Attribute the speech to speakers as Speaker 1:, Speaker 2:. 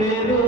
Speaker 1: বেদনা